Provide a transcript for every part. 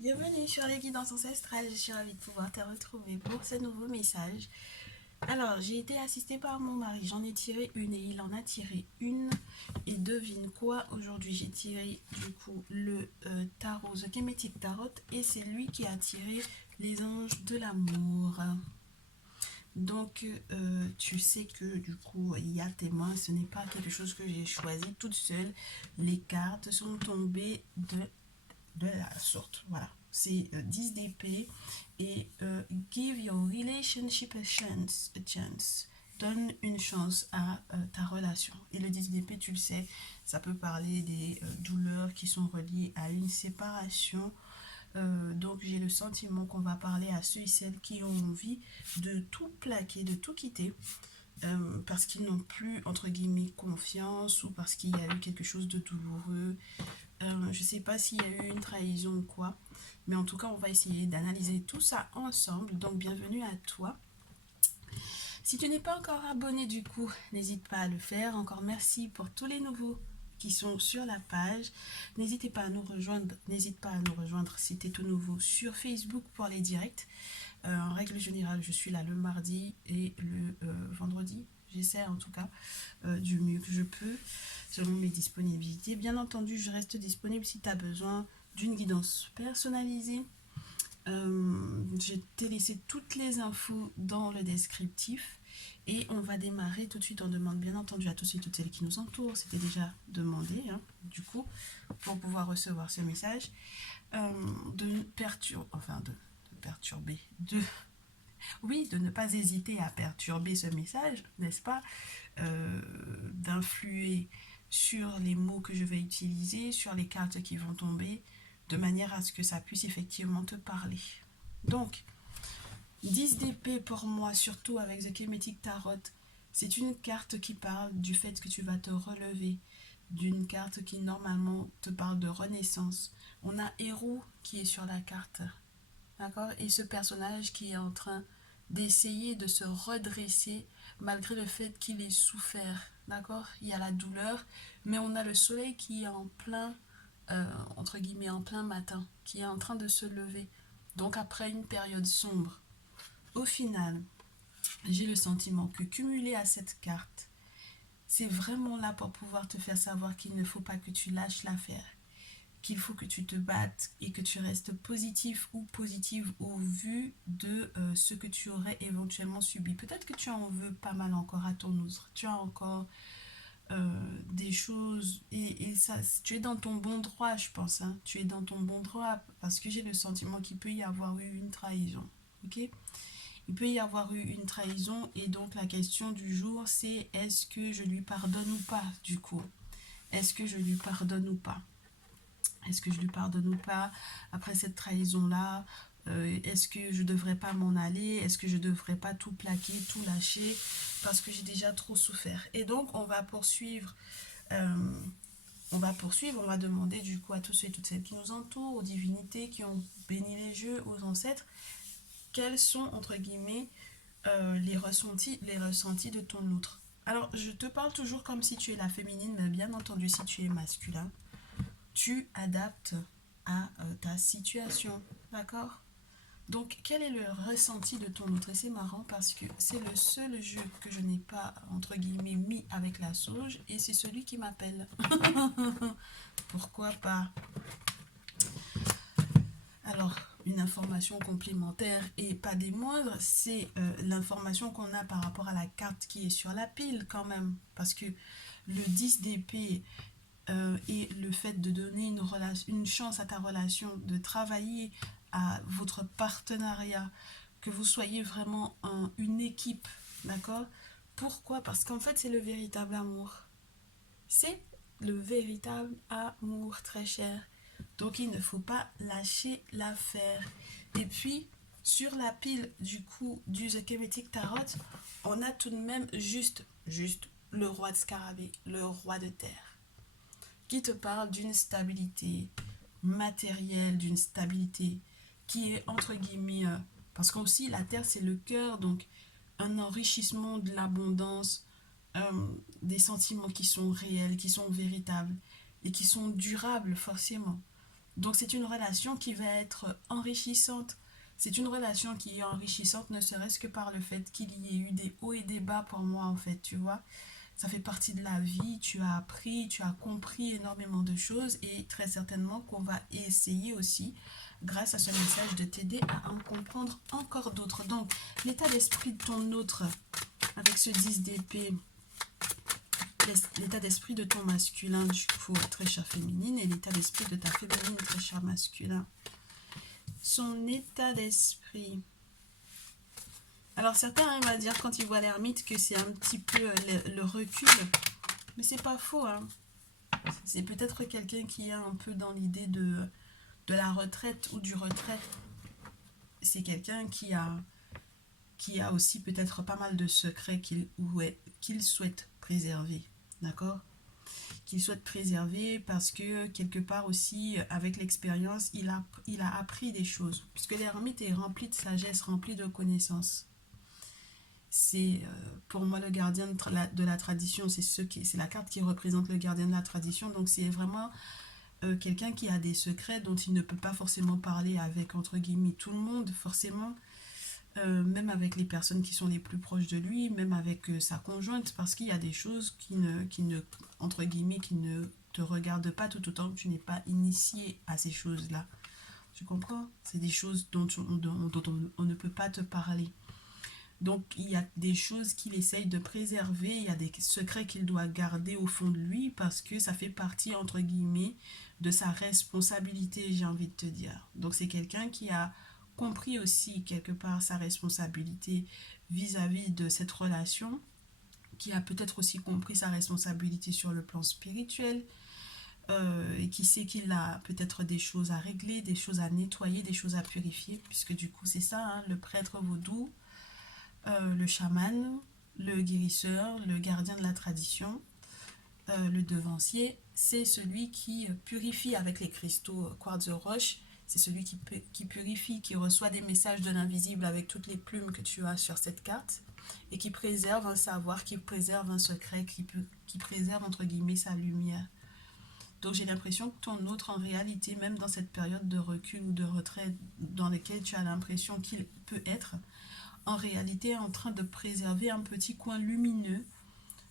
Bienvenue sur les guidances ancestrales, je suis ravie de pouvoir te retrouver pour ce nouveau message. Alors, j'ai été assistée par mon mari, j'en ai tiré une et il en a tiré une. Et devine quoi, aujourd'hui j'ai tiré du coup le tarot, The Kemetic Tarot, et c'est lui qui a tiré les anges de l'amour. Donc, tu sais que du coup, il y a témoin, ce n'est pas quelque chose que j'ai choisi toute seule. Les cartes sont tombées de la sorte. Voilà. C'est 10 d'épée et give your relationship a chance. A chance. Donne une chance à ta relation. Et le 10 d'épée, tu le sais, ça peut parler des douleurs qui sont reliées à une séparation. Donc j'ai le sentiment qu'on va parler à ceux et celles qui ont envie de tout plaquer, de tout quitter, parce qu'ils n'ont plus, entre guillemets, confiance ou parce qu'il y a eu quelque chose de douloureux. Je ne sais pas s'il y a eu une trahison ou quoi, mais en tout cas, on va essayer d'analyser tout ça ensemble. Donc, bienvenue à toi. Si tu n'es pas encore abonné, du coup, n'hésite pas à le faire. Encore merci pour tous les nouveaux qui sont sur la page. N'hésitez pas à nous rejoindre. N'hésite pas à nous rejoindre si tu es tout nouveau sur Facebook pour les directs. En règle générale, je suis là le mardi et le vendredi. J'essaie en tout cas du mieux que je peux selon mes disponibilités. Bien entendu, je reste disponible si tu as besoin d'une guidance personnalisée. Je t'ai laissé toutes les infos dans le descriptif et on va démarrer tout de suite. On demande bien entendu à tous et toutes celles qui nous entourent, c'était déjà demandé, hein, du coup, pour pouvoir recevoir ce message, de perturber, enfin de perturber, oui, de ne pas hésiter à perturber ce message, n'est-ce pas, d'influer sur les mots que je vais utiliser, sur les cartes qui vont tomber, de manière à ce que ça puisse effectivement te parler. Donc, 10 d'épée pour moi, surtout avec The Kemetic Tarot, c'est une carte qui parle du fait que tu vas te relever, d'une carte qui normalement te parle de renaissance. On a Héros qui est sur la carte, d'accord? Et ce personnage qui est en train d'essayer de se redresser malgré le fait qu'il ait souffert, d'accord? Il y a la douleur, mais on a le soleil qui est en plein, entre guillemets, en plein matin, qui est en train de se lever. Donc après une période sombre. Au final, j'ai le sentiment que cumulé à cette carte, c'est vraiment là pour pouvoir te faire savoir qu'il ne faut pas que tu lâches l'affaire, qu'il faut que tu te battes et que tu restes positif ou positive au vu de ce que tu aurais éventuellement subi. Peut-être que tu en veux pas mal encore à ton outre. Tu as encore des choses et ça, tu es dans ton bon droit, je pense. Hein. Tu es dans ton bon droit parce que j'ai le sentiment qu'il peut y avoir eu une trahison. Ok? Il peut y avoir eu une trahison et donc la question du jour c'est est-ce que je lui pardonne ou pas du coup? Est-ce que je lui pardonne ou pas? Est-ce que je lui pardonne ou pas après cette trahison-là? Est-ce que je devrais pas m'en aller? Est-ce que je devrais pas tout plaquer, tout lâcher parce que j'ai déjà trop souffert? Et donc on va poursuivre, on va demander du coup à tous ceux et toutes celles qui nous entourent, aux divinités qui ont béni les jeux, aux ancêtres, quels sont entre guillemets les ressentis de ton autre. Alors je te parle toujours comme si tu es la féminine, mais bien entendu si tu es masculin, tu adaptes à ta situation, d'accord? Donc, quel est le ressenti de ton autre? Et c'est marrant parce que c'est le seul jeu que je n'ai pas, entre guillemets, mis avec la sauge et c'est celui qui m'appelle. Pourquoi pas? Alors, une information complémentaire et pas des moindres, c'est l'information qu'on a par rapport à la carte qui est sur la pile quand même. Parce que le 10 d'épée et le fait de donner une chance à ta relation, de travailler à votre partenariat, que vous soyez vraiment une équipe, d'accord? Pourquoi? Parce qu'en fait, c'est le véritable amour. C'est le véritable amour, très cher. Donc, il ne faut pas lâcher l'affaire. Et puis, sur la pile du coup du The Kemetic Tarot, on a tout de même juste le roi de scarabée, le roi de terre qui te parle d'une stabilité matérielle, d'une stabilité qui est entre guillemets, parce qu'aussi la terre c'est le cœur, donc un enrichissement de l'abondance, des sentiments qui sont réels, qui sont véritables et qui sont durables forcément. Donc c'est une relation qui va être enrichissante. C'est une relation qui est enrichissante, ne serait-ce que par le fait qu'il y ait eu des hauts et des bas pour moi, en fait, tu vois. Ça fait partie de la vie, tu as appris, tu as compris énormément de choses et très certainement qu'on va essayer aussi, grâce à ce message, de t'aider à en comprendre encore d'autres. Donc, l'état d'esprit de ton autre, avec ce 10 d'épée, l'état d'esprit de ton masculin, du coup, très chère féminine, et l'état d'esprit de ta féminine, très cher masculin. Son état d'esprit. Alors certains vont dire quand ils voient l'ermite que c'est un petit peu le recul, mais c'est pas faux, hein. C'est peut-être quelqu'un qui est un peu dans l'idée de la retraite ou du retrait. C'est quelqu'un qui a aussi peut-être pas mal de secrets qu'il souhaite préserver, d'accord? Qu'il souhaite préserver parce que quelque part aussi, avec l'expérience, il a appris des choses. Puisque l'ermite est rempli de sagesse, rempli de connaissances. C'est pour moi le gardien de la tradition, c'est la carte qui représente le gardien de la tradition. Donc c'est vraiment quelqu'un qui a des secrets dont il ne peut pas forcément parler avec, entre guillemets, tout le monde, forcément. Même avec les personnes qui sont les plus proches de lui, même avec sa conjointe, parce qu'il y a des choses entre guillemets, qui ne te regardent pas tout autant que tu n'es pas initié à ces choses-là. Tu comprends? C'est des choses dont on ne peut pas te parler. Donc, il y a des choses qu'il essaye de préserver, il y a des secrets qu'il doit garder au fond de lui parce que ça fait partie, entre guillemets, de sa responsabilité, j'ai envie de te dire. Donc, c'est quelqu'un qui a compris aussi quelque part sa responsabilité vis-à-vis de cette relation, qui a peut-être aussi compris sa responsabilité sur le plan spirituel, et qui sait qu'il a peut-être des choses à régler, des choses à nettoyer, des choses à purifier, puisque du coup c'est ça, hein, le prêtre vaudou, le chaman, le guérisseur, le gardien de la tradition, le devancier, c'est celui qui purifie avec les cristaux quartz roche, c'est celui qui purifie, qui reçoit des messages de l'invisible avec toutes les plumes que tu as sur cette carte, et qui préserve un savoir, qui préserve un secret, qui préserve entre guillemets sa lumière. Donc j'ai l'impression que ton autre, en réalité, même dans cette période de recul ou de retrait dans laquelle tu as l'impression qu'il peut être, en réalité en train de préserver un petit coin lumineux,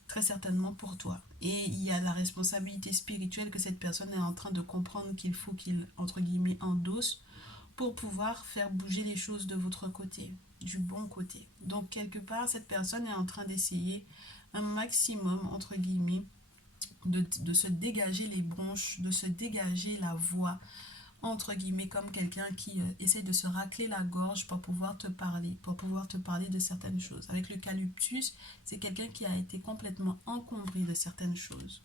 très certainement pour toi. Et il y a la responsabilité spirituelle que cette personne est en train de comprendre qu'il faut qu'il, entre guillemets, endosse pour pouvoir faire bouger les choses de votre côté, du bon côté. Donc, quelque part, cette personne est en train d'essayer un maximum, entre guillemets, de se dégager les bronches, de se dégager la voie, entre guillemets, comme quelqu'un qui essaie de se racler la gorge pour pouvoir te parler de certaines choses. Avec l'eucalyptus, c'est quelqu'un qui a été complètement encombré de certaines choses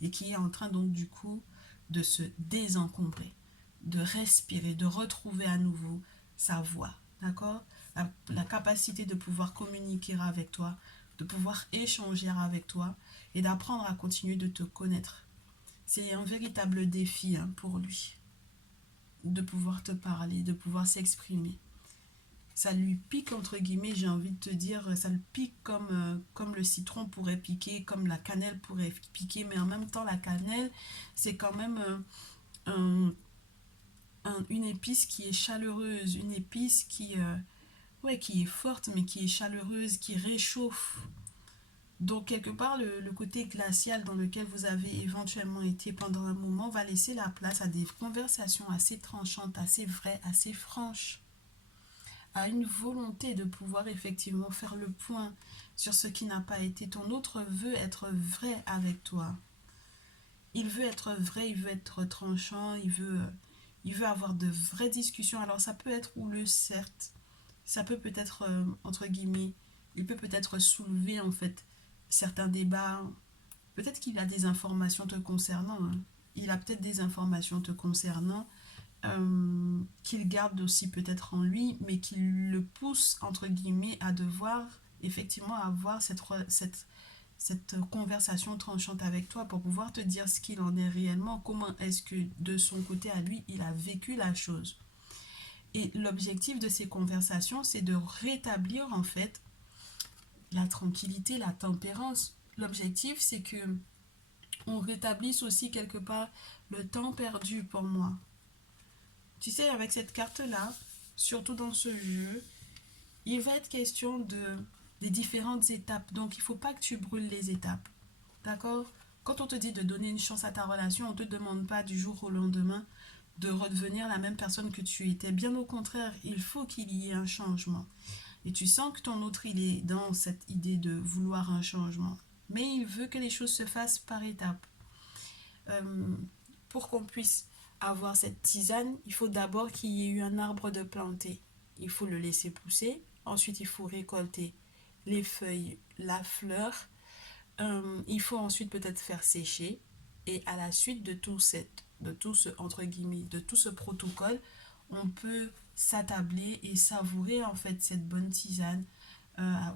et qui est en train donc du coup de se désencombrer, de respirer, de retrouver à nouveau sa voix, d'accord? La capacité de pouvoir communiquer avec toi, de pouvoir échanger avec toi et d'apprendre à continuer de te connaître. C'est un véritable défi, hein, pour lui de pouvoir te parler, de pouvoir s'exprimer. Ça lui pique, entre guillemets, j'ai envie de te dire, ça le pique comme le citron pourrait piquer, comme la cannelle pourrait piquer, mais en même temps, la cannelle, c'est quand même un, une épice qui est chaleureuse, une épice qui est forte, mais qui est chaleureuse, qui réchauffe. Donc, quelque part, le côté glacial dans lequel vous avez éventuellement été pendant un moment va laisser la place à des conversations assez tranchantes, assez vraies, assez franches, à une volonté de pouvoir effectivement faire le point sur ce qui n'a pas été. Ton autre veut être vrai avec toi. Il veut être vrai, il veut être tranchant, il veut avoir de vraies discussions. Alors, ça peut être houleux, certes. Ça peut peut-être, entre guillemets, il peut peut-être soulever, en fait, certains débats. Peut-être qu'il a des informations te concernant, hein. Il a peut-être des informations te concernant, qu'il garde aussi peut-être en lui, mais qui le pousse, entre guillemets, à devoir effectivement avoir cette conversation tranchante avec toi pour pouvoir te dire ce qu'il en est réellement, comment est-ce que de son côté à lui, il a vécu la chose. Et l'objectif de ces conversations, c'est de rétablir en fait la tranquillité, la tempérance. L'objectif, c'est que on rétablisse aussi quelque part le temps perdu pour moi. Tu sais, avec cette carte-là, surtout dans ce jeu, il va être question des différentes étapes. Donc, il ne faut pas que tu brûles les étapes. D'accord? Quand on te dit de donner une chance à ta relation, on ne te demande pas du jour au lendemain de redevenir la même personne que tu étais. Bien au contraire, il faut qu'il y ait un changement. Et tu sens que ton autre, il est dans cette idée de vouloir un changement. Mais il veut que les choses se fassent par étapes. Pour qu'on puisse avoir cette tisane, il faut d'abord qu'il y ait eu un arbre de planté. Il faut le laisser pousser. Ensuite, il faut récolter les feuilles, la fleur. Il faut ensuite peut-être faire sécher. Et à la suite de tout ce entre guillemets, de tout ce protocole, on peut s'attabler et savourer en fait cette bonne tisane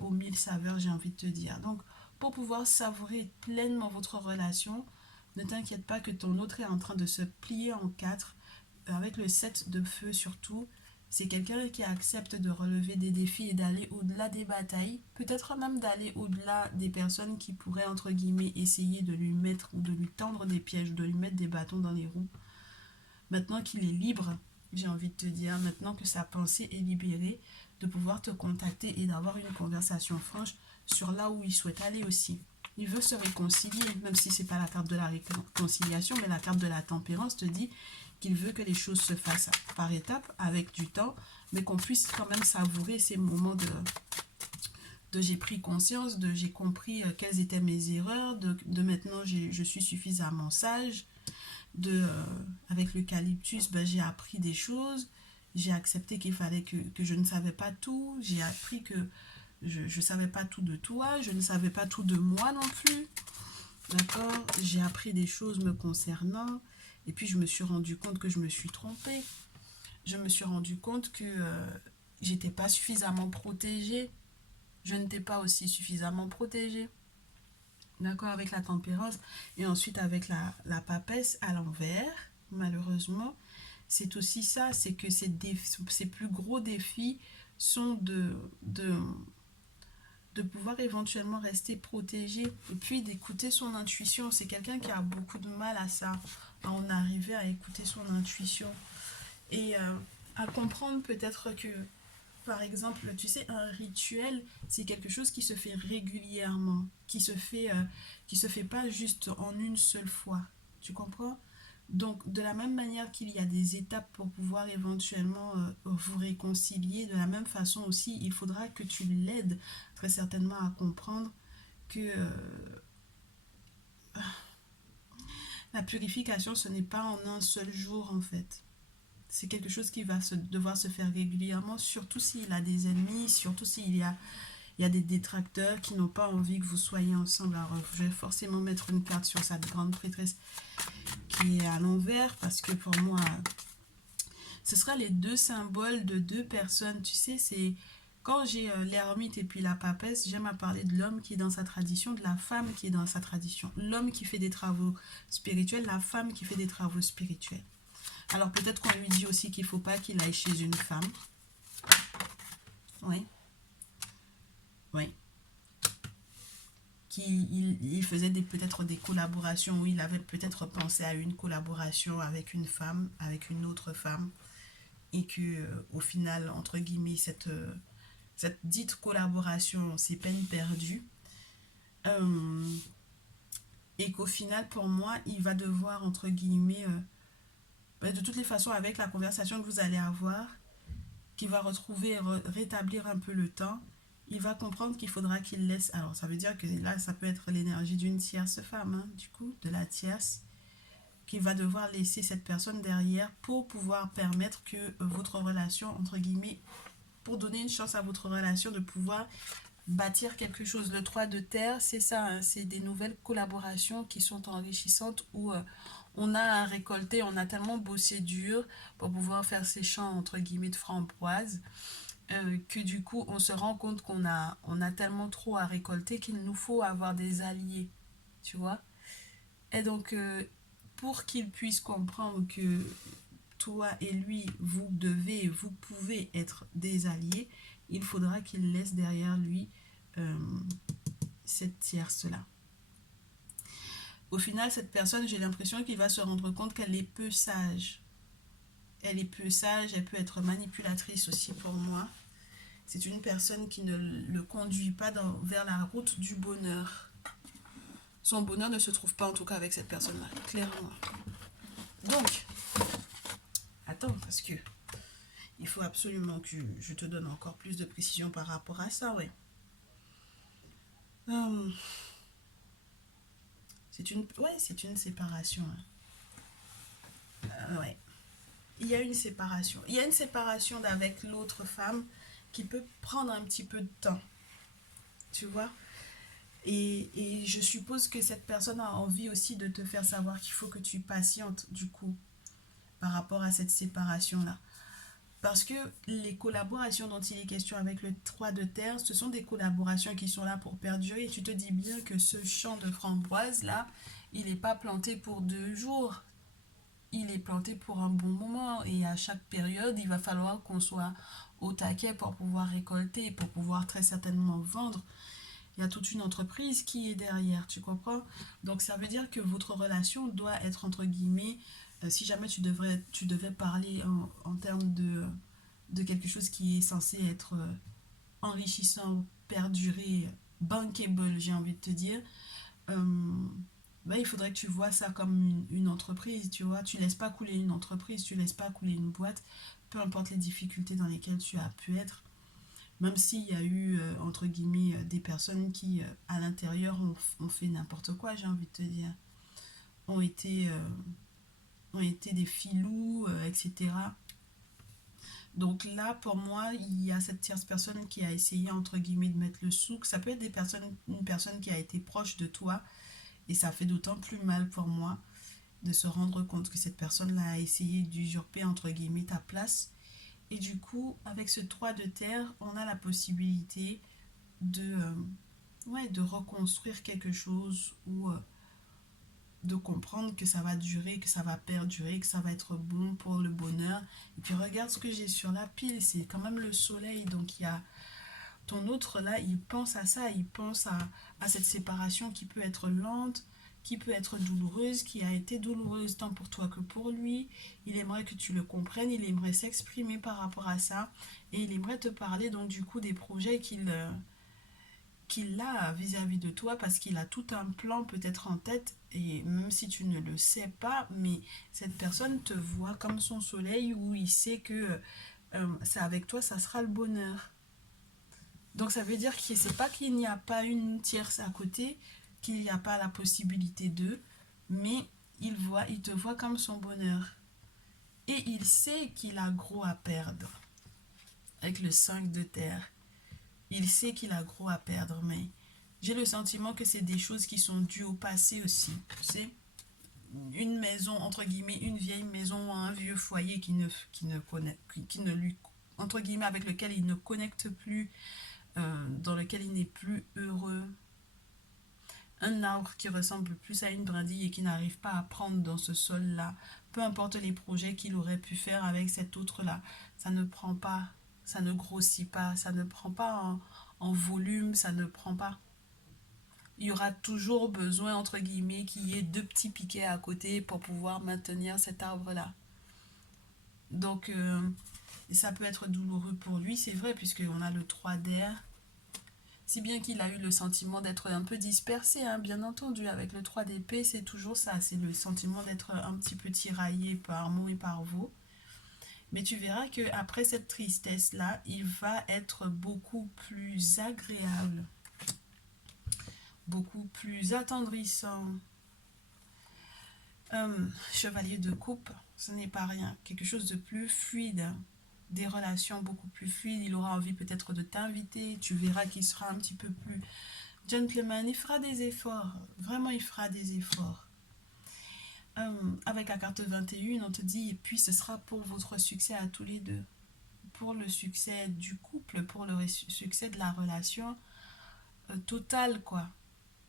aux mille saveurs, j'ai envie de te dire. Donc, pour pouvoir savourer pleinement votre relation, ne t'inquiète pas que ton autre est en train de se plier en quatre, avec le 7 de feu surtout. C'est quelqu'un qui accepte de relever des défis et d'aller au-delà des batailles, peut-être même d'aller au-delà des personnes qui pourraient, entre guillemets, essayer de lui mettre ou de lui tendre des pièges, de lui mettre des bâtons dans les roues. Maintenant qu'il est libre, j'ai envie de te dire, maintenant que sa pensée est libérée, de pouvoir te contacter et d'avoir une conversation franche sur là où il souhaite aller aussi. Il veut se réconcilier, même si ce n'est pas la carte de la réconciliation, mais la carte de la tempérance te dit qu'il veut que les choses se fassent par étapes, avec du temps, mais qu'on puisse quand même savourer ces moments de j'ai pris conscience, de j'ai compris quelles étaient mes erreurs, de maintenant je suis suffisamment sage, avec l'eucalyptus, ben, j'ai appris des choses, j'ai accepté qu'il fallait que je ne savais pas tout, j'ai appris que je ne savais pas tout de toi, je ne savais pas tout de moi non plus, d'accord? J'ai appris des choses me concernant, et puis je me suis rendu compte que je me suis trompée. Je me suis rendu compte que j'étais pas suffisamment protégée, je n'étais pas aussi suffisamment protégée. D'accord, avec la tempérance. Et ensuite avec la papesse à l'envers, malheureusement. C'est aussi ça, c'est que ces plus gros défis sont de pouvoir éventuellement rester protégé et puis d'écouter son intuition. C'est quelqu'un qui a beaucoup de mal à ça, à en arriver à écouter son intuition et à comprendre peut-être que, par exemple, tu sais, un rituel, c'est quelque chose qui se fait régulièrement, qui se fait pas juste en une seule fois. Tu comprends? Donc, de la même manière qu'il y a des étapes pour pouvoir éventuellement vous réconcilier, de la même façon aussi, il faudra que tu l'aides très certainement à comprendre que la purification, ce n'est pas en un seul jour en fait. C'est quelque chose qui va devoir se faire régulièrement, surtout s'il a des ennemis, surtout il y a des détracteurs qui n'ont pas envie que vous soyez ensemble. Alors, je vais forcément mettre une carte sur cette grande prêtresse qui est à l'envers, parce que pour moi, ce sera les deux symboles de deux personnes. Tu sais, c'est quand j'ai l'ermite et puis la papesse, j'aime à parler de l'homme qui est dans sa tradition, de la femme qui est dans sa tradition. L'homme qui fait des travaux spirituels, la femme qui fait des travaux spirituels. Alors peut-être qu'on lui dit aussi qu'il ne faut pas qu'il aille chez une femme. Oui. Oui. Il faisait peut-être des collaborations, où il avait peut-être pensé à une collaboration avec une femme, avec une autre femme, et que au final, entre guillemets, cette dite collaboration, c'est peine perdue. Et qu'au final, pour moi, il va devoir, entre guillemets, de toutes les façons, avec la conversation que vous allez avoir, qu'il va retrouver, rétablir un peu le temps, il va comprendre qu'il faudra qu'il laisse. Alors, ça veut dire que là, ça peut être l'énergie d'une tierce femme, hein, du coup, de la tierce, qu'il va devoir laisser cette personne derrière pour pouvoir permettre que votre relation, entre guillemets, pour donner une chance à votre relation de pouvoir bâtir quelque chose. Le 3 de terre, c'est ça, hein, c'est des nouvelles collaborations qui sont enrichissantes où on a à récolter, on a tellement bossé dur pour pouvoir faire ces champs entre guillemets de framboises que du coup on se rend compte on a tellement trop à récolter qu'il nous faut avoir des alliés, tu vois. Et donc pour qu'il puisse comprendre que toi et lui, vous pouvez être des alliés, il faudra qu'il laisse derrière lui euh, cette tierce-là. Au final, cette personne, j'ai l'impression qu'il va se rendre compte qu'elle est peu sage. Elle est peu sage, elle peut être manipulatrice aussi pour moi. C'est une personne qui ne le conduit pas vers la route du bonheur. Son bonheur ne se trouve pas en tout cas avec cette personne-là, clairement. Donc, attends, parce que il faut absolument que je te donne encore plus de précision par rapport à ça, ouais. Hum, c'est une séparation, hein. Ouais. Il y a une séparation. Il y a une séparation avec l'autre femme qui peut prendre un petit peu de temps, tu vois. Et je suppose que cette personne a envie aussi de te faire savoir qu'il faut que tu patientes, du coup, par rapport à cette séparation-là. Parce que les collaborations dont il est question avec le 3 de terre, ce sont des collaborations qui sont là pour perdurer. Et tu te dis bien que ce champ de framboise là, il n'est pas planté pour 2 jours. Il est planté pour un bon moment. Et à chaque période, il va falloir qu'on soit au taquet pour pouvoir récolter, pour pouvoir très certainement vendre. Il y a toute une entreprise qui est derrière, tu comprends? Donc ça veut dire que votre relation doit être entre guillemets, si jamais tu devais parler en termes de quelque chose qui est censé être enrichissant, perduré, bankable, j'ai envie de te dire, euh, bah, il faudrait que tu vois ça comme une entreprise, tu vois. Tu laisses pas couler une entreprise, tu laisses pas couler une boîte, peu importe les difficultés dans lesquelles tu as pu être. Même s'il y a eu, entre guillemets, des personnes qui, à l'intérieur, ont fait n'importe quoi, j'ai envie de te dire. Ont été, euh, ont été des filous, etc. Donc là, pour moi, il y a cette tierce personne qui a essayé, entre guillemets, de mettre le souk. Ça peut être une personne qui a été proche de toi. Et ça fait d'autant plus mal pour moi de se rendre compte que cette personne-là a essayé d'usurper, entre guillemets, ta place. Et du coup, avec ce 3 de terre, on a la possibilité de reconstruire quelque chose ou de comprendre que ça va durer, que ça va perdurer, que ça va être bon pour le bonheur. Et puis regarde ce que j'ai sur la pile, c'est quand même le soleil. Donc il y a ton autre là, il pense à ça, il pense à cette séparation qui peut être lente, qui peut être douloureuse, qui a été douloureuse tant pour toi que pour lui. Il aimerait que tu le comprennes, il aimerait s'exprimer par rapport à ça et il aimerait te parler donc du coup des projets qu'il a vis-à-vis de toi parce qu'il a tout un plan peut-être en tête et même si tu ne le sais pas, mais cette personne te voit comme son soleil où il sait que c'est avec toi, ça sera le bonheur. Donc ça veut dire que c'est pas qu'il n'y a pas une tierce à côté, qu'il n'y a pas la possibilité d'eux, mais il te voit comme son bonheur. Et il sait qu'il a gros à perdre avec le 5 de terre. Il sait qu'il a gros à perdre, mais j'ai le sentiment que c'est des choses qui sont dues au passé aussi. Tu sais, une maison, entre guillemets, une vieille maison, un vieux foyer qui ne lui, entre guillemets, avec lequel il ne connecte plus, dans lequel il n'est plus heureux. Un arbre qui ressemble plus à une brindille et qui n'arrive pas à prendre dans ce sol-là. Peu importe les projets qu'il aurait pu faire avec cet autre-là, ça ne prend pas, ça ne grossit pas, ça ne prend pas en volume, ça ne prend pas. Il y aura toujours besoin, entre guillemets, qu'il y ait 2 petits piquets à côté pour pouvoir maintenir cet arbre-là. Donc, ça peut être douloureux pour lui, c'est vrai, puisqu'on a le 3 d'air. Si bien qu'il a eu le sentiment d'être un peu dispersé, hein, bien entendu, avec le 3 d'épée, c'est toujours ça, c'est le sentiment d'être un petit peu tiraillé par mots et par vous. Mais tu verras que après cette tristesse-là, il va être beaucoup plus agréable, beaucoup plus attendrissant. Chevalier de coupe, ce n'est pas rien, quelque chose de plus fluide, des relations beaucoup plus fluides. Il aura envie peut-être de t'inviter, tu verras qu'il sera un petit peu plus gentleman, il fera des efforts, vraiment il fera des efforts. Avec la carte 21, on te dit, et puis ce sera pour votre succès à tous les deux, pour le succès du couple, pour le succès de la relation totale, quoi.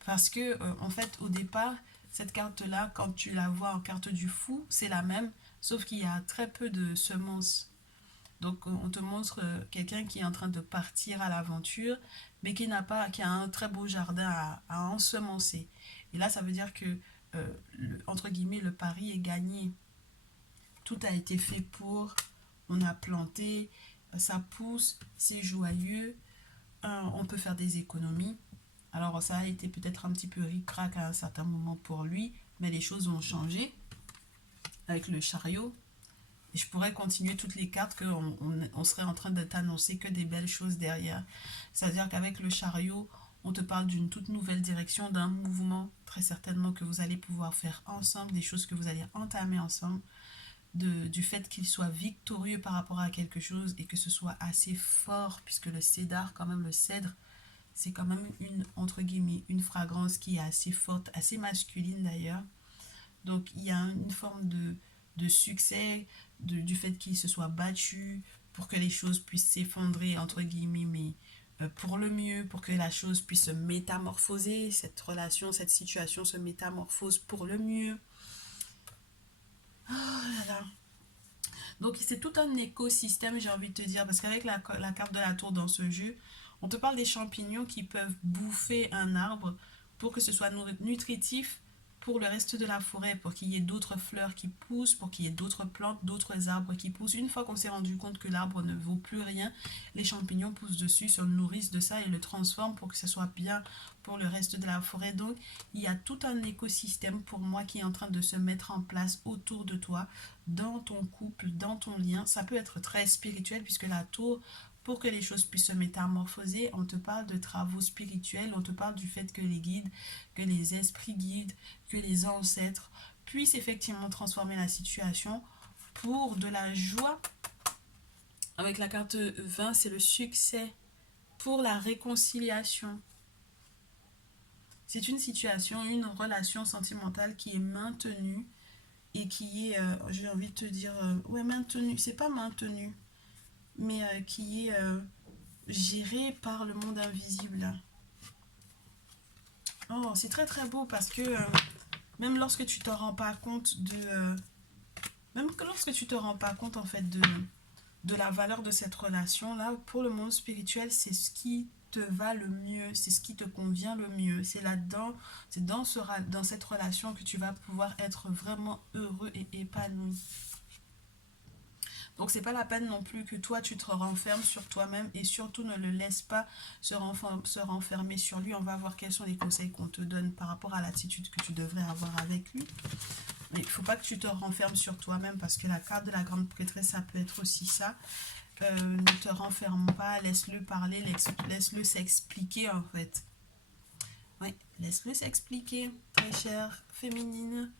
Parce que, en fait, au départ, cette carte-là, quand tu la vois en carte du fou, c'est la même, sauf qu'il y a très peu de semences. Donc, on te montre quelqu'un qui est en train de partir à l'aventure, mais qui a un très beau jardin à ensemencer. Et là, ça veut dire que, entre guillemets, le pari est gagné. Tout a été fait pour, on a planté, ça pousse, c'est joyeux, on peut faire des économies. Alors ça a été peut-être un petit peu ric-rac à un certain moment pour lui, mais les choses ont changé avec le chariot. Et je pourrais continuer toutes les cartes qu'on serait en train de t'annoncer que des belles choses derrière. C'est-à-dire qu'avec le chariot, on te parle d'une toute nouvelle direction, d'un mouvement très certainement que vous allez pouvoir faire ensemble, des choses que vous allez entamer ensemble, du fait qu'il soit victorieux par rapport à quelque chose et que ce soit assez fort, puisque le cédar, quand même le cèdre, c'est quand même une, entre guillemets, une fragrance qui est assez forte, assez masculine d'ailleurs. Donc il y a une forme de succès, du fait qu'il se soit battu pour que les choses puissent s'effondrer, entre guillemets, mais pour le mieux, pour que la chose puisse se métamorphoser, cette relation, cette situation se métamorphose pour le mieux. Oh là là. Donc c'est tout un écosystème, j'ai envie de te dire, parce qu'avec la carte de la tour dans ce jeu, on te parle des champignons qui peuvent bouffer un arbre pour que ce soit nutritif pour le reste de la forêt, pour qu'il y ait d'autres fleurs qui poussent, pour qu'il y ait d'autres plantes, d'autres arbres qui poussent. Une fois qu'on s'est rendu compte que l'arbre ne vaut plus rien, les champignons poussent dessus, se nourrissent de ça et le transforment pour que ce soit bien pour le reste de la forêt. Donc, il y a tout un écosystème pour moi qui est en train de se mettre en place autour de toi, dans ton couple, dans ton lien. Ça peut être très spirituel puisque la tour, pour que les choses puissent se métamorphoser, on te parle de travaux spirituels, on te parle du fait que les guides, que les esprits guides, que les ancêtres puissent effectivement transformer la situation pour de la joie. Avec la carte 20, c'est le succès pour la réconciliation. C'est une situation, une relation sentimentale qui est maintenue et qui est, j'ai envie de te dire, ouais, maintenue, c'est pas maintenue, mais qui est gérée par le monde invisible. Oh, c'est très très beau parce que même lorsque tu te rends pas compte même que lorsque tu te rends pas compte en fait de la valeur de cette relation là, pour le monde spirituel, c'est ce qui te va le mieux, c'est ce qui te convient le mieux. C'est là-dedans, c'est dans cette relation que tu vas pouvoir être vraiment heureux et épanoui. Donc c'est pas la peine non plus que toi tu te renfermes sur toi-même et surtout ne le laisse pas se renfermer sur lui. On va voir quels sont les conseils qu'on te donne par rapport à l'attitude que tu devrais avoir avec lui. Mais il ne faut pas que tu te renfermes sur toi-même parce que la carte de la grande prêtresse, ça peut être aussi ça. Ne te renferme pas, laisse-le parler, laisse-le s'expliquer en fait. Oui, laisse-le s'expliquer, très chère féminine.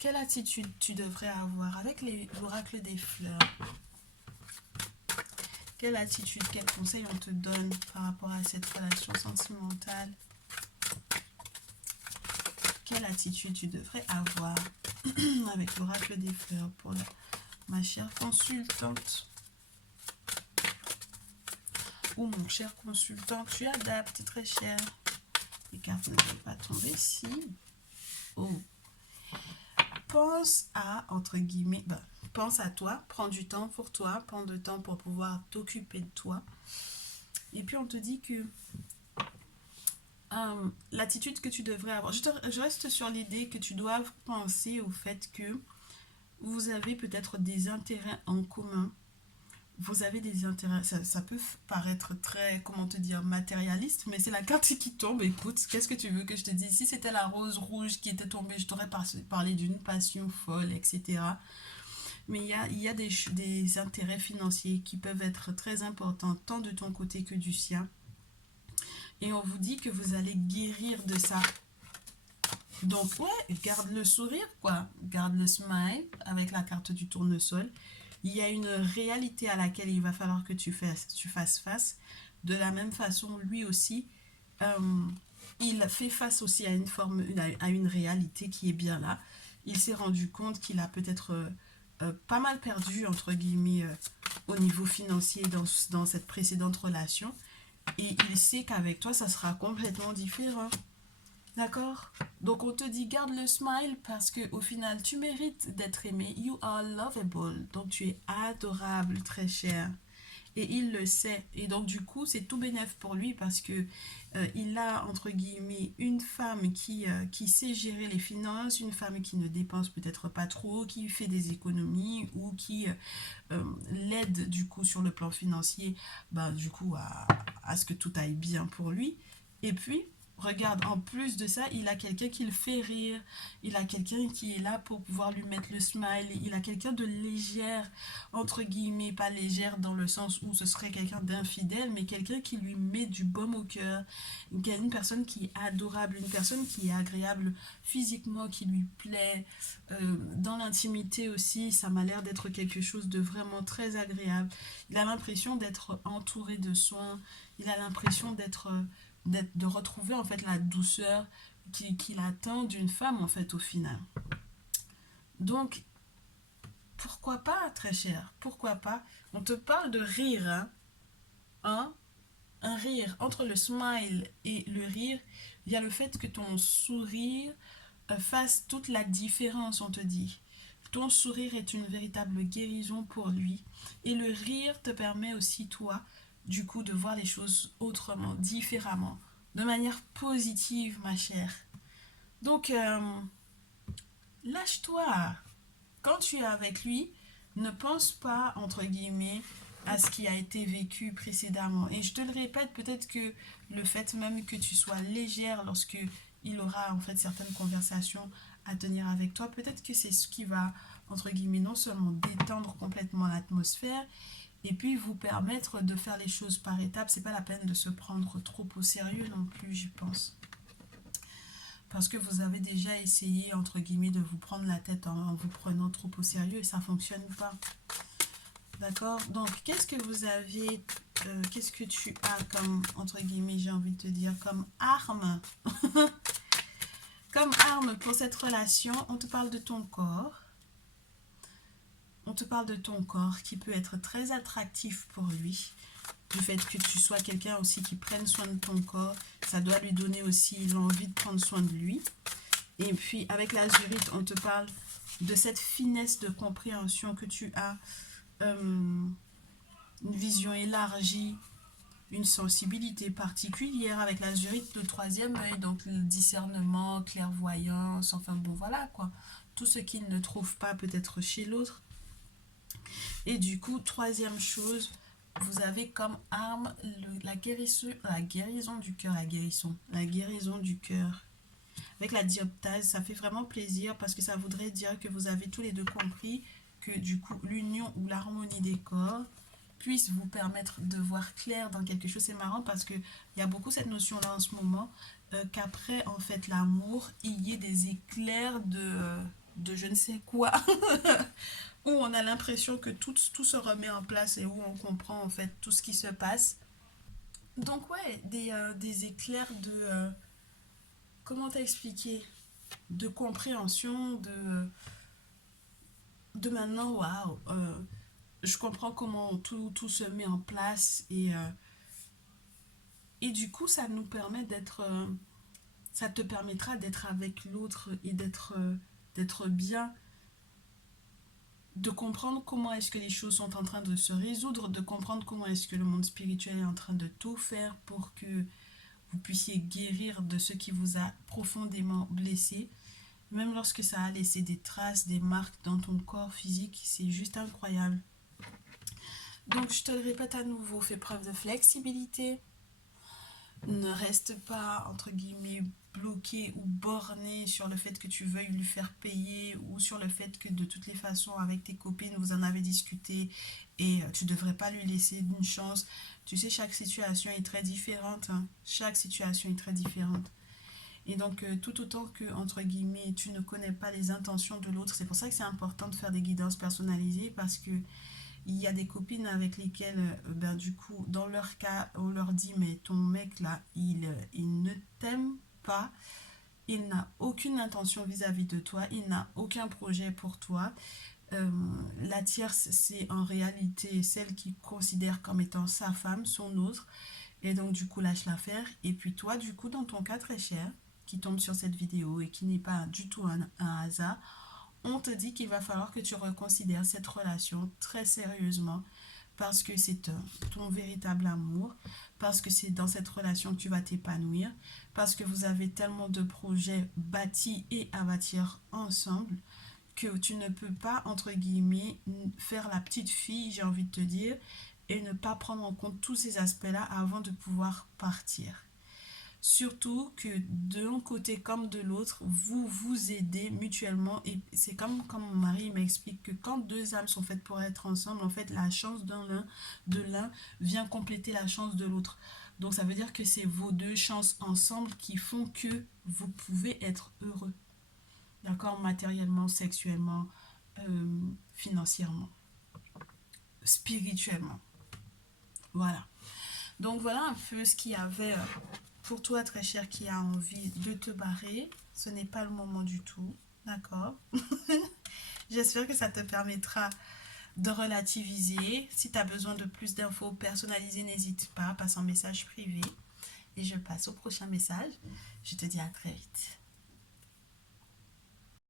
Quelle attitude tu devrais avoir avec les oracles des fleurs? Quelle attitude, quel conseil on te donne par rapport à cette relation sentimentale? Quelle attitude tu devrais avoir avec l'oracle des fleurs pour ma chère consultante? Ou mon cher consultant, tu adaptes, très cher. Les cartes ne veulent pas tomber ici. Oh. Pense à, entre guillemets, pense à toi, prends du temps pour toi, prends du temps pour pouvoir t'occuper de toi. Et puis on te dit que l'attitude que tu devrais avoir, je reste sur l'idée que tu dois penser au fait que vous avez peut-être des intérêts en commun. Vous avez des intérêts, ça peut paraître très, comment te dire, matérialiste, mais c'est la carte qui tombe. Écoute, qu'est-ce que tu veux que je te dise? Si c'était la rose rouge qui était tombée, je t'aurais parlé d'une passion folle, etc. Mais il y a des intérêts financiers qui peuvent être très importants, tant de ton côté que du sien. Et on vous dit que vous allez guérir de ça. Donc, ouais, garde le sourire, quoi. Garde le smile avec la carte du tournesol. Il y a une réalité à laquelle il va falloir que tu fasses face. De la même façon, lui aussi, il fait face aussi à une réalité qui est bien là. Il s'est rendu compte qu'il a peut-être pas mal perdu, entre guillemets, au niveau financier dans cette précédente relation. Et il sait qu'avec toi, ça sera complètement différent. D'accord? Donc on te dit garde le smile parce que au final tu mérites d'être aimé. You are lovable. Donc tu es adorable, très cher. et il le sait. Et donc du coup, c'est tout bénef pour lui parce que il a, entre guillemets, une femme qui sait gérer les finances, une femme qui ne dépense peut-être pas trop, qui fait des économies ou qui l'aide du coup sur le plan financier, bah, du coup à ce que tout aille bien pour lui. Et puis, regarde, en plus de ça, il a quelqu'un qui le fait rire, il a quelqu'un qui est là pour pouvoir lui mettre le smile, il a quelqu'un de légère, entre guillemets, pas légère dans le sens où ce serait quelqu'un d'infidèle, mais quelqu'un qui lui met du baume au cœur, une personne qui est adorable, une personne qui est agréable physiquement, qui lui plaît, dans l'intimité aussi, ça m'a l'air d'être quelque chose de vraiment très agréable. Il a l'impression d'être entouré de soins, il a l'impression de retrouver en fait la douceur qu'il attend d'une femme en fait au final. Donc, pourquoi pas, très cher, pourquoi pas? On te parle de rire, hein? Hein? Un rire, entre le smile et le rire, il y a le fait que ton sourire fasse toute la différence, on te dit. Ton sourire est une véritable guérison pour lui. Et le rire te permet aussi, toi, du coup, de voir les choses autrement, différemment, de manière positive, ma chère. Donc, lâche-toi. Quand tu es avec lui, ne pense pas, entre guillemets, à ce qui a été vécu précédemment. Et je te le répète, peut-être que le fait même que tu sois légère lorsque il aura en fait certaines conversations à tenir avec toi, peut-être que c'est ce qui va, entre guillemets, non seulement détendre complètement l'atmosphère, et puis vous permettre de faire les choses par étapes. C'est pas la peine de se prendre trop au sérieux non plus, je pense. Parce que vous avez déjà essayé, entre guillemets, de vous prendre la tête en vous prenant trop au sérieux et ça ne fonctionne pas. D'accord? Donc, qu'est-ce que vous avez, qu'est-ce que tu as comme, entre guillemets, j'ai envie de te dire, comme arme? Comme arme pour cette relation, on te parle de ton corps. On te parle de ton corps qui peut être très attractif pour lui. Du fait que tu sois quelqu'un aussi qui prenne soin de ton corps, ça doit lui donner aussi l'envie de prendre soin de lui. Et puis, avec l'azurite, on te parle de cette finesse de compréhension que tu as, une vision élargie, une sensibilité particulière. Avec l'azurite, le troisième œil, donc le discernement, clairvoyance, enfin bon, voilà quoi. Tout ce qu'il ne trouve pas peut-être chez l'autre. Et du coup, troisième chose, vous avez comme arme la guérison du cœur, la guérison du cœur. Avec la dioptase, ça fait vraiment plaisir parce que ça voudrait dire que vous avez tous les deux compris que du coup l'union ou l'harmonie des corps puisse vous permettre de voir clair dans quelque chose. C'est marrant parce qu'il y a beaucoup cette notion-là en ce moment, qu'après en fait l'amour, il y ait des éclairs de je ne sais quoi, où on a l'impression que tout se remet en place et où on comprend en fait tout ce qui se passe. Donc ouais, des éclairs comment t'expliquer, de compréhension, de maintenant, waouh, je comprends comment tout se met en place et du coup, ça nous permet d'être, ça te permettra d'être avec l'autre et d'être bien, de comprendre comment est-ce que les choses sont en train de se résoudre, de comprendre comment est-ce que le monde spirituel est en train de tout faire pour que vous puissiez guérir de ce qui vous a profondément blessé. Même lorsque ça a laissé des traces, des marques dans ton corps physique, c'est juste incroyable. Donc, je te le répète à nouveau, fais preuve de flexibilité. Ne reste pas, entre guillemets, bloqué ou borné sur le fait que tu veuilles lui faire payer ou sur le fait que de toutes les façons, avec tes copines, vous en avez discuté et tu ne devrais pas lui laisser une chance. Tu sais, chaque situation est très différente. Hein. Chaque situation est très différente. Et donc, tout autant que, entre guillemets, tu ne connais pas les intentions de l'autre, c'est pour ça que c'est important de faire des guidances personnalisées parce que il y a des copines avec lesquelles, ben, du coup, dans leur cas, on leur dit, mais ton mec là, il ne t'aime pas, il n'a aucune intention vis-à-vis de toi, il n'a aucun projet pour toi. Euh, la tierce, c'est en réalité celle qui considère comme étant sa femme, son autre, et donc du coup lâche l'affaire. Et puis toi, du coup, dans ton cas très cher, qui tombe sur cette vidéo et qui n'est pas du tout un hasard, on te dit qu'il va falloir que tu reconsidères cette relation très sérieusement parce que c'est ton véritable amour, parce que c'est dans cette relation que tu vas t'épanouir, parce que vous avez tellement de projets bâtis et à bâtir ensemble que tu ne peux pas, entre guillemets, faire la petite fille, j'ai envie de te dire, et ne pas prendre en compte tous ces aspects-là avant de pouvoir partir. Surtout que de l'un côté comme de l'autre, vous vous aidez mutuellement. Et c'est comme quand mon mari m'explique que quand deux âmes sont faites pour être ensemble, en fait, la chance de l'un vient compléter la chance de l'autre. Donc ça veut dire que c'est vos deux chances ensemble qui font que vous pouvez être heureux. D'accord? Matériellement, sexuellement, financièrement, spirituellement. Voilà. Donc voilà un peu ce qu'il y avait pour toi, très cher, qui a envie de te barrer. Ce n'est pas le moment du tout. D'accord? J'espère que ça te permettra de relativiser. Si tu as besoin de plus d'infos personnalisées, n'hésite pas, passe en message privé. Et je passe au prochain message. Je te dis à très vite.